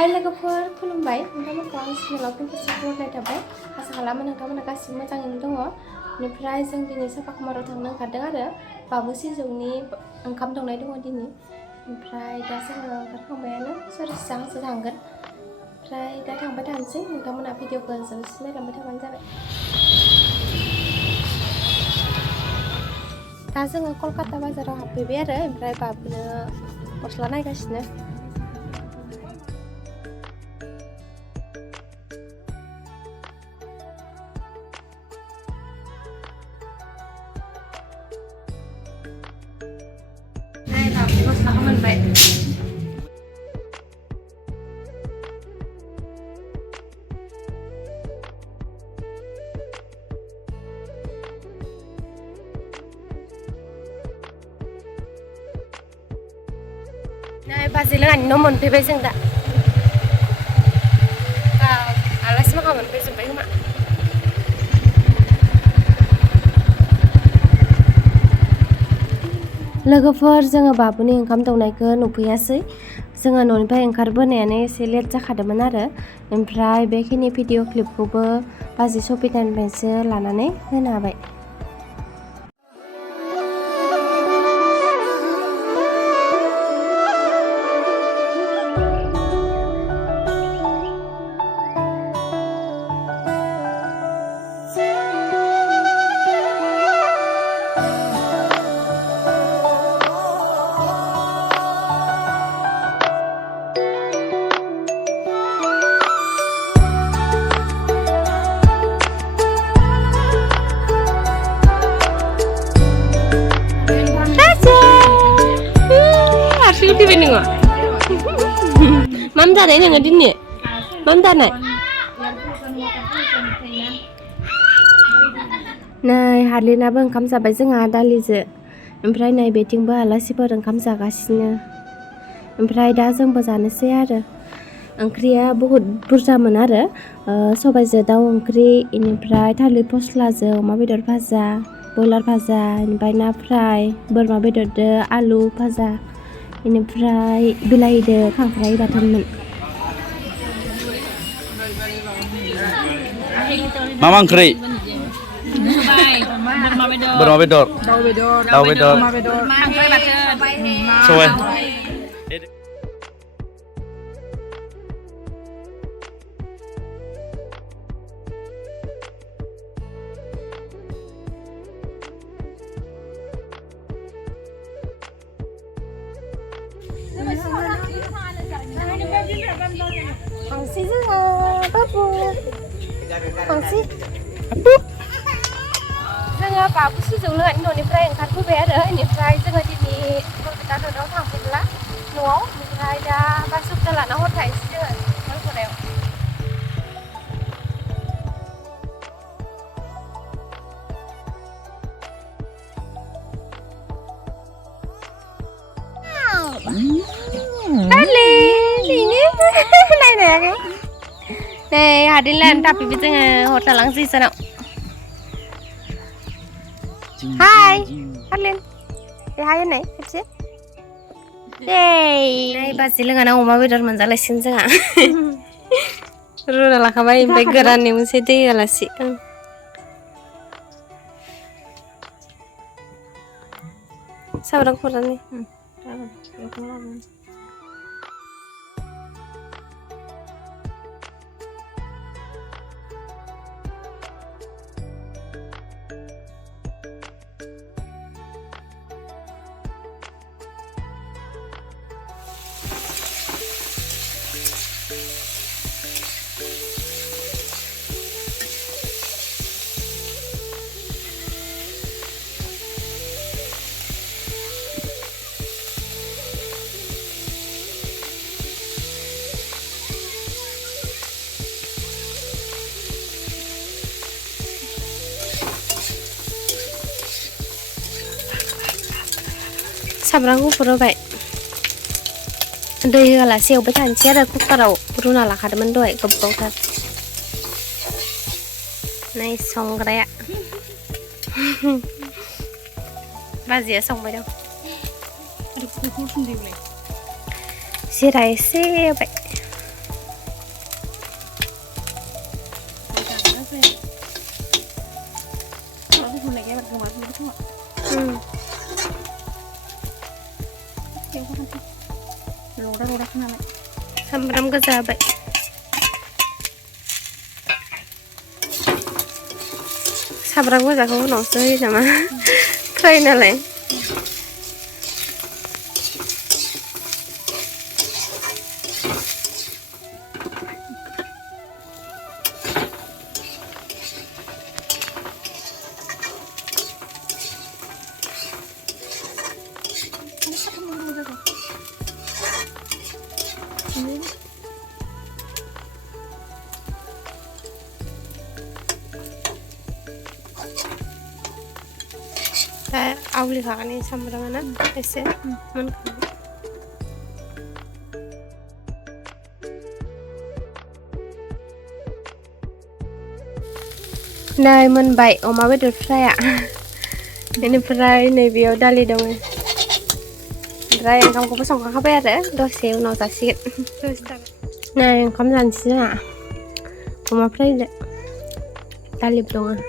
हाय लोगोफोर खुलुमबाय नोंथांमोनखौ आं चेनेलाव फिन बरायनाय थाबाय आसा खालामो नोंथांमोना गासिबो मोजाङैनो दङ बेनिफ्राय जों दिनै साफाकुमाराव थांनो ओंखारदों आरो बाबु सिजौनि ओंखाम दौनाय दङ दिनै ओमफ्राय दा जोङो ओंखारखांबायानो सरिसा हांसो थांगोन ओमफ्राय दा थांबाय थानोसै नोंथांमोना भिडिअखौ जोबसिम नायलांबाय थाबानो जाबाय दा जोङो कलकाता बाजाराव हाबफैबाय आरो ओमफ्राय बाबुनो गस्ला नायगासिनो गस्लाखौ मोनबाय नै बाजै लोंहानि न' मोनफैबाय जों दा आलासि माखा मोनफैजोब्बाय खोमा लोगोफोर जोङो बाबुनि ओंखाम दौनायखौ नुफैयासै जोङो न'निफ्राय ओंखारबोनायानो एसे लेट जाखादोंमोन आरो ओमफ्राय बेखिनि भिडिअ क्लिपखौबो बाजै सफैनायनिफ्रायसो लानानै होनो हाबाय Mam darai nang adin ni. Mam darai. नै हारलिनाबो ओंखाम जाबाय जोंहा दालिजों ओमफ्राय नै बेथिंबो आलासिफोर ओंखाम जागासिनो ओमफ्राय दा जोंबो जानोसै आरो ओंख्रिया बहुत बुरजामोन आरो सबायजों दाउ ओंख्रि इनिफ्राय थालिर फस्लाजों अमा बेदर भाजा बयलार भाजा ओमफ्राय ना फ्राय बोरमा बेदरजों आलु भाजा इनिफ्राय बिलाहिदो खांख्राइ बाथोनमोन मा ओंख्रि बोरमा बेदर दाउ बेदर खांख्राइ बाथोन सबाय Fangsi juga, babu. Fangsi. जोङो बाबु सिजौ लोंहानि न'निफ्राय ओंखारबोबाय आरो बेनिफ्राय जोङो दिनै कलकाता रोडआव थांफिनला न'आव ओमफ्राय दा बास सुबिदा लाना हर थाहैसै जोङो कलकातायाव Nei hadilan tapi bicara hotel langsung sana. Hai, Hadlin. Hai nei, kecil. Nei pasti lengan aku mau berdor menjelasin sana. Runa lah kabar impak geran nih mesti dia lah sih. Sabar aku nih. सामब्राम गुफुर होबाय दै होआलासे एवबाय थानोसै आरो कुकाराव रुना लाखादोंमोन दहाय गोबावथार नै संग्राया बाजैया संबाय दं जिरा एसे होबाय Lura kenapa? Sampram ke sahabat. Sampram ke aku nongsoy sama. Try nalai. Awli kakaknya sampram mana? Ese, mana? Này mình bày oma beddor fry ạ. Ini fry này biar dali dong. Fry yang kamu pasang kakak bayar ya? Dose uno tasit. Nah yang kamu lanjut ya. Oma fry deh. Dali dong.